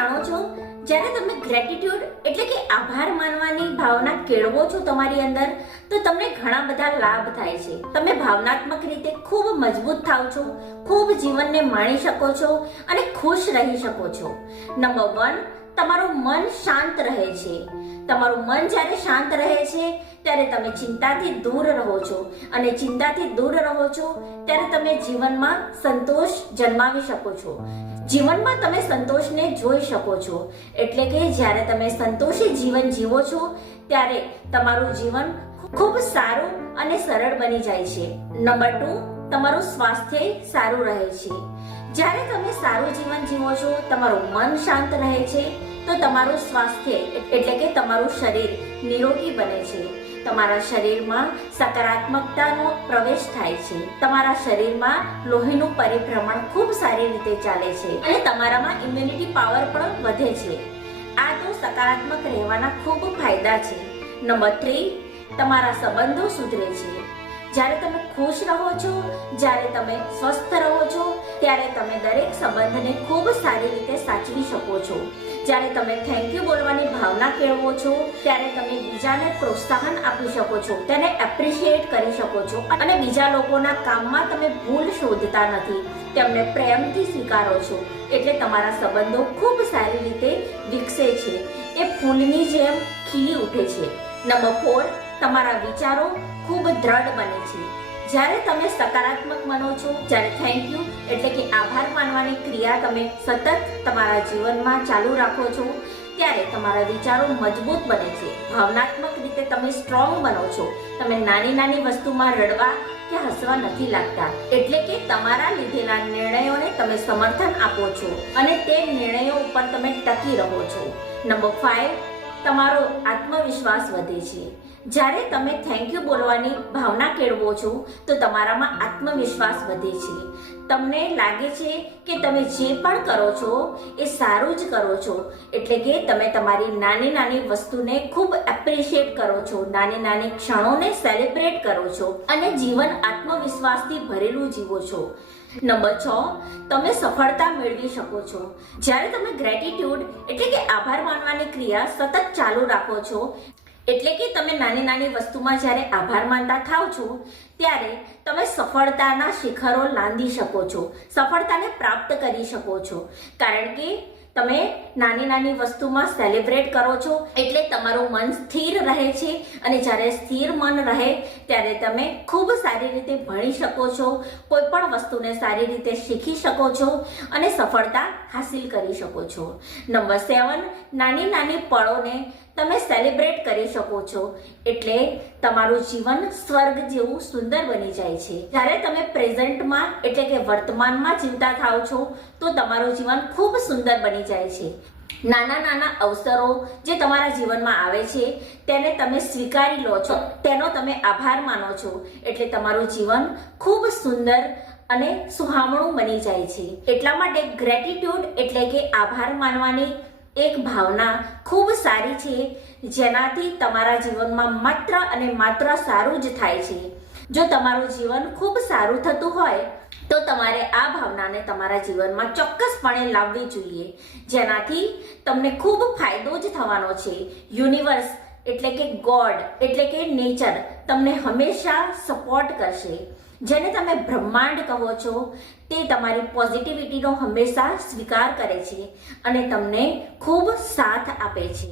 જાણો છો, જ્યારે તમે ગ્રેટિટ્યુડ એટલે કે આભાર માનવાની ભાવના કેળવો છો તમારી અંદર, તો તમને ઘણા બધા લાભ થાય છે. તમે ભાવનાત્મક રીતે ખૂબ મજબૂત થાવ છો, ખૂબ જીવનને માણી શકો છો અને ખુશ રહી શકો છો. નંબર 1, તમારું મન શાંત રહે છે. તમારું મન જ્યારે શાંત રહે છે ત્યારે તમે ચિંતાથી દૂર રહો છો, અને ચિંતાથી દૂર રહો છો ત્યારે તમે જીવનમાં સંતોષ જન્માવી શકો છો. જીવનમાં તમે સંતોષને જોઈ શકો છો. એટલે કે જ્યારે તમે સંતોષી જીવન જીવો છો ત્યારે તમારું જીવન ખૂબ સારું અને સરળ બની જાય છે. નંબર 2, તમારું સ્વાસ્થ્ય સારું રહે છે. જ્યારે તમે સારું જીવન જીવો છો, તમારું મન શાંત રહે છે, તો તમારું સ્વાસ્થ્ય એટલે કે તમારું શરીર નિરોગી બને છે. તમારા શરીરમાં સકારાત્મકતાનો પ્રવેશ થાય છે. તમારા શરીરમાં લોહીનું પરિભ્રમણ ખૂબ સારી રીતે ચાલે છે અને તમારામાં ઇમ્યુનિટી પાવર પણ વધે છે. આ તો સકારાત્મક રહેવાના ખૂબ ફાયદા છે. નંબર 3, તમારા સંબંધો સુધરે છે. જ્યારે તમે ખુશ રહો છો, જ્યારે તમે સ્વસ્થ રહો છો, ત્યારે તમે દરેક સંબંધને ખૂબ સારી રીતે સાચવી શકો છો. જ્યારે તમે થેન્ક યુ બોલવાની ભાવના કેળવો છો, ત્યારે તમે બીજાને પ્રોત્સાહન આપી શકો છો, તેને એપ્રિશિએટ કરી શકો છો અને બીજા લોકોના કામમાં તમે ભૂલ શોધતા નથી, તેમને પ્રેમથી સ્વીકારો છો. એટલે તમારા સંબંધો ખૂબ સારી રીતે વિકસે છે, એ ફૂલની જેમ ખીલી ઉઠે છે. નંબર 4, તમારા વિચારો ખૂબ દ્રઢ બને છે. જ્યારે તમે સકારાત્મક બનો છો, જ્યારે થેન્ક યુ એટલે કે આભાર માનવાની ક્રિયા તમે સતત તમારા જીવનમાં ચાલુ રાખો છો, ત્યારે તમારા વિચારો મજબૂત બને છે. ભાવનાત્મક રીતે તમે સ્ટ્રોંગ બનો છો. તમે નાની નાની વસ્તુમાં રડવા કે હસવા નથી લાગતા. એટલે કે તમારા લીધેલા નિર્ણયોને તમે સમર્થન આપો છો અને તે નિર્ણયો ઉપર તમે ટકી રહો છો. નંબર 5, તમારો આત્મવિશ્વાસ વધે છે. જ્યારે તમે થેન્ક યુ બોલવાની ભાવના કેળવો છો, તો તમારામાં આત્મવિશ્વાસ વધે છે. તમને લાગે છે કે તમે જે પણ કરો છો એ સારું જ કરો છો. એટલે કે તમે તમારી નાની નાની વસ્તુને ખૂબ એપ્રિશિએટ કરો છો, નાની નાની ક્ષણોને સેલિબ્રેટ કરો છો અને જીવન આત્મવિશ્વાસથી ભરેલું જીવો છો. નંબર 6, તમે સફળતા મેળવી શકો છો. જ્યારે તમે ગ્રેટિટ્યુડ એટલે કે આભાર માનવાની ક્રિયા સતત ચાલુ રાખો છો, એટલે કે તમે નાની નાની વસ્તુમાં જ્યારે આભાર માનતા થાવ છો, ત્યારે તમે સફળતાના શિખરો લાંદી શકો છો, સફળતાને પ્રાપ્ત કરી શકો છો. કારણ કે તમે નાની નાની વસ્તુમાં સેલિબ્રેટ કરો છો, એટલે તમારું મન સ્થિર રહે છે અને જ્યારે સ્થિર મન રહે ત્યારે તમે ખૂબ સારી રીતે ભણી શકો છો, કોઈ પણ વસ્તુને સારી રીતે શીખી શકો છો અને સફળતા હાસિલ કરી શકો છો. નંબર 7, નાની નાની પળોને તમે સેલિબ્રેટ કરી શકો છો, એટલે તમારું જીવન સ્વર્ગ જેવું સુંદર બની જાય છે. જ્યારે તમે પ્રેઝન્ટમાં એટલે કે વર્તમાનમાં જીવતા થાવ છો, તો તમારું જીવન ખૂબ સુંદર બની જાય છે. નાના નાના અવસરો જે તમારા જીવનમાં આવે છે તેને તમે સ્વીકારી લો છો, તેનો તમે આભાર માનો છો, એટલે તમારું જીવન ખૂબ સુંદર અને સુહામણું બની જાય છે. એટલા માટે ગ્રેટિટ્યુડ એટલે કે આભાર માનવાની એક ભાવના ખૂબ સારી છે, જેનાથી તમારા જીવનમાં માત્ર અને માત્ર સારું જ થાય છે. જો તમારું જીવન ખૂબ સારું થતું હોય તો તમારે આ ભાવનાને તમારા જીવનમાં ચોક્કસપણે લાવવી જોઈએ, જેનાથી તમને ખૂબ ફાયદો જ થવાનો છે. યુનિવર્સ એટલે કે ગોડ એટલે કે નેચર તમને હંમેશા સપોર્ટ કરશે. જેને તમે બ્રહ્માંડ કહો છો, તે તમારી પોઝિટિવિટીનો હંમેશા સ્વીકાર કરે છે અને તમને ખૂબ સાથ આપે છે.